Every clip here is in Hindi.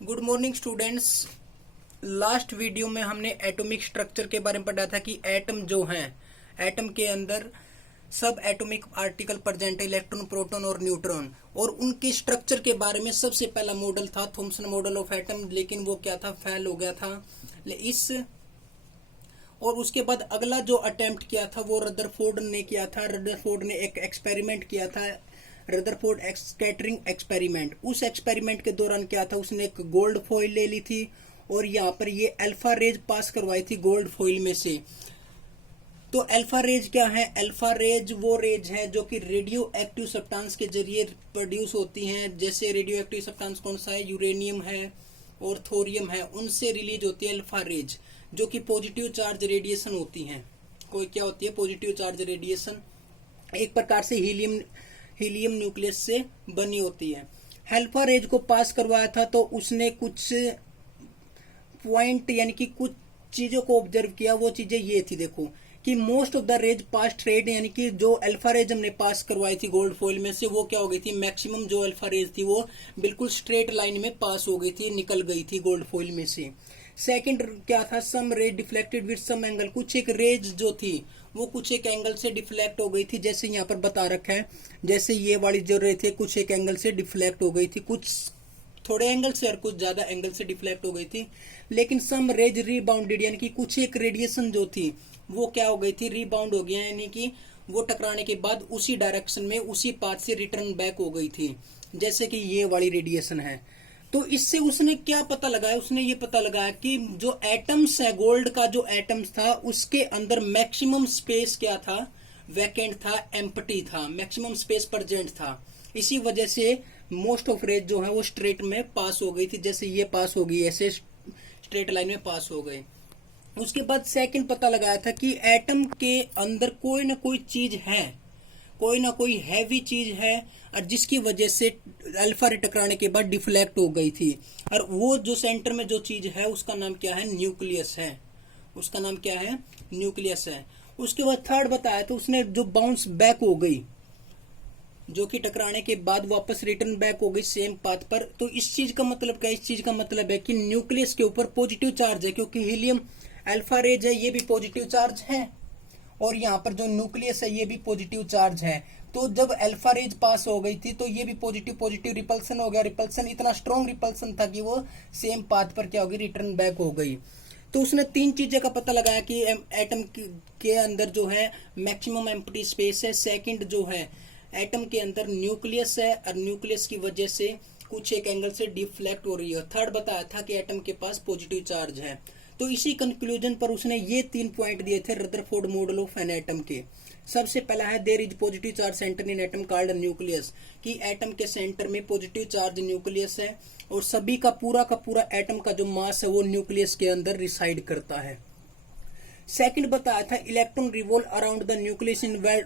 Good morning students. Last video में हमने एटॉमिक स्ट्रक्चर के बारे में पढ़ा था कि एटम जो हैं, एटम के अंदर सब एटॉमिक पार्टिकल प्रेजेंट है, इलेक्ट्रॉन, प्रोटॉन और न्यूट्रॉन, और उनके स्ट्रक्चर के बारे में सबसे पहला मॉडल था थॉमसन मॉडल ऑफ एटम, लेकिन वो क्या था, फेल हो गया था। और उसके बाद अगला जो अटेम्प्ट किया था वो रदरफोर्ड ने किया था। रदरफोर्ड ने एक एक्सपेरिमेंट किया था, रदरफोर्ड स्कैटरिंग एक्सपेरिमेंट। उस एक्सपेरिमेंट के दौरान क्या था, उसने एक गोल्ड फॉइल ले ली थी और यहाँ पर ये अल्फा रेज पास करवाई थी गोल्ड फॉइल में से। तो अल्फा रेज क्या है? अल्फा रेज वो रेज है जो कि रेडियो एक्टिव सब्सटेंस के जरिए प्रोड्यूस होती हैं। जैसे रेडियो एक्टिव सब्सटेंस कौन सा है? यूरेनियम है और थोरियम है, उनसे रिलीज होती है अल्फा रेज, जो कि पॉजिटिव चार्ज रेडिएशन होती हैं। कोई क्या होती है? पॉजिटिव चार्ज रेडिएशन, एक प्रकार से हीलियम न्यूक्लियस से बनी होती है। अल्फा रेज को पास करवाया था तो उसने कुछ पॉइंट यानी कि कुछ चीजों को ऑब्जर्व किया। वो चीजें ये थी, देखो कि most of the rays pass straight, यानी कि जो अल्फा रेज हमने पास करवाई थी गोल्ड फॉइल में से, वो क्या हो गई थी, मैक्सिमम जो अल्फा रेज थी वो बिल्कुल स्ट्रेट लाइन में पास हो गई थी, निकल गई थी गोल्ड फॉइल में से। सेकंड क्या था? Some rays deflected with some angle, कुछ एक रेज जो थी वो कुछ एक एंगल से डिफ्लेक्ट हो गई थी, जैसे यहाँ पर बता रखा है। जैसे ये वाली जो रे थे कुछ एक एंगल से डिफ्लेक्ट हो गई थी, कुछ थोड़े एंगल से और कुछ ज्यादा एंगल से डिफ्लेक्ट हो गई थी। लेकिन सम रेज रीबाउंडेड, यानी कि कुछ एक रेडिएशन जो थी वो क्या हो गई थी, रीबाउंड हो गया, यानी कि वो टकराने के बाद उसी डायरेक्शन में उसी पाथ से रिटर्न बैक हो गई थी, जैसे कि ये वाली रेडिएशन है। तो इससे उसने क्या पता लगाया? उसने ये पता लगाया कि जो एटम्स है, गोल्ड का जो एटम्स था उसके अंदर मैक्सिमम स्पेस क्या था, वैकेंट था, एम्प्टी था, मैक्सिमम स्पेस प्रेजेंट था। इसी वजह से मोस्ट ऑफ रेज जो है वो स्ट्रेट में पास हो गई थी, जैसे ये पास हो गई, ऐसे स्ट्रेट लाइन में पास हो गई। उसके बाद सेकंड पता लगाया था कि एटम के अंदर कोई ना कोई चीज है, कोई ना कोई हैवी चीज है, और जिसकी वजह से अल्फा रे टकराने के बाद डिफ्लेक्ट हो गई थी। और वो जो सेंटर में जो चीज है उसका नाम क्या है? न्यूक्लियस है। उसका नाम क्या है? न्यूक्लियस है। उसके बाद थर्ड बताया तो उसने जो बाउंस बैक हो गई, जो कि टकराने के बाद वापस रिटर्न बैक हो गई सेम पाथ पर। तो इस चीज का मतलब क्या? इस चीज का मतलब है कि न्यूक्लियस के ऊपर पॉजिटिव चार्ज है, क्योंकि हीलियम अल्फा रेज है, ये भी पॉजिटिव चार्ज है, और यहाँ पर जो न्यूक्लियस है ये भी पॉजिटिव चार्ज है। तो जब अल्फा रेज पास हो गई थी तो ये भी पॉजिटिव पॉजिटिव रिपल्सन हो गया। रिपल्सन इतना स्ट्रॉन्ग रिपल्सन था कि वो सेम पाथ पर क्या हो गई, रिटर्न बैक हो गई। तो उसने तीन चीजें का पता लगाया कि एटम के अंदर जो है मैक्सिमम एम्प्टी स्पेस है, सेकंड जो है एटम के अंदर न्यूक्लियस है और न्यूक्लियस की वजह से कुछ एक एंगल से डिफ्लेक्ट हो रही है, थर्ड बताया था कि एटम के पास पॉजिटिव चार्ज है। तो इसी कंक्लूजन पर उसने ये तीन पॉइंट दिए थे Rutherford model of an atom के। सबसे पहला है there is positive charge centre in atom called nucleus, कि एटम के सेंटर में पॉजिटिव चार्ज न्यूक्लियस है, और सभी का पूरा एटम का जो मास है वो न्यूक्लियस के अंदर रिसाइड करता है। सेकंड बताया था electron revolve around the nucleus in well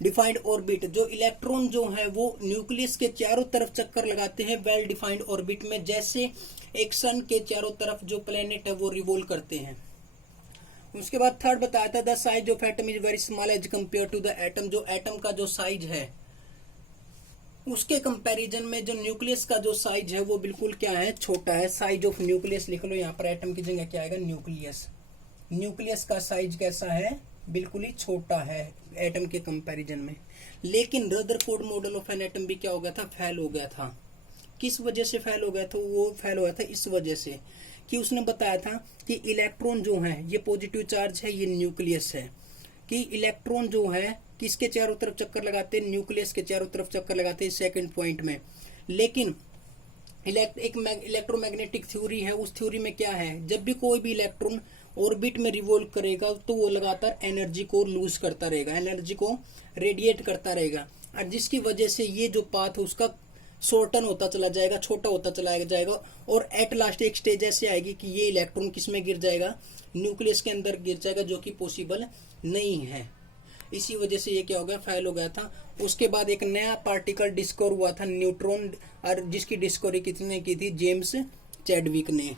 defined orbit, जो इलेक्ट्रॉन जो है वो न्यूक्लियस के चारों तरफ चक्कर लगाते हैं वेल डिफाइंड ऑर्बिट में, जैसे एक सन के चारों तरफ जो प्लेनेट है वो रिवॉल्व करते हैं। उसके बाद थर्ड बताया था the size of atom is very small as compare to the atom, जो एटम का जो साइज है उसके कंपैरिजन में जो न्यूक्लियस का जो साइज है वो बिल्कुल क्या है, छोटा है। साइज ऑफ न्यूक्लियस लिख लो, यहाँ पर एटम की जगह क्या आएगा, न्यूक्लियस। न्यूक्लियस का साइज कैसा है, बिल्कुल ही छोटा है एटम के कंपैरिजन में। लेकिन Rutherford model of an atom भी क्या हो गया था, फेल हो गया था। किस वजह से फेल हो गया था? वो फेल हो गया था इस वजह से कि उसने बताया था कि इलेक्ट्रॉन जो है ये पॉजिटिव चार्ज है, ये न्यूक्लियस है, कि इलेक्ट्रॉन जो है किसके चारों तरफ चक्कर लगाते हैं, न्यूक्लियस के चारों तरफ चक्कर लगाते हैं सेकंड पॉइंट में। लेकिन एक इलेक्ट्रोमैग्नेटिक थ्योरी है, उस थ्योरी में क्या है, जब भी कोई भी इलेक्ट्रॉन ऑर्बिट में रिवॉल्व करेगा तो वो लगातार एनर्जी को लूज करता रहेगा, एनर्जी को रेडिएट करता रहेगा, और जिसकी वजह से ये जो पाथ है उसका शॉर्टन होता चला जाएगा, छोटा होता चला जाएगा, और एट लास्ट एक स्टेज ऐसे आएगी कि ये इलेक्ट्रॉन किसमें गिर जाएगा, न्यूक्लियस के अंदर गिर जाएगा, जो कि पॉसिबल नहीं है। इसी वजह से ये क्या हो गया, फेल हो गया था। उसके बाद एक नया पार्टिकल डिस्कवर हुआ था, न्यूट्रॉन, और जिसकी डिस्कवरी किसने की थी, जेम्स चैडविक ने।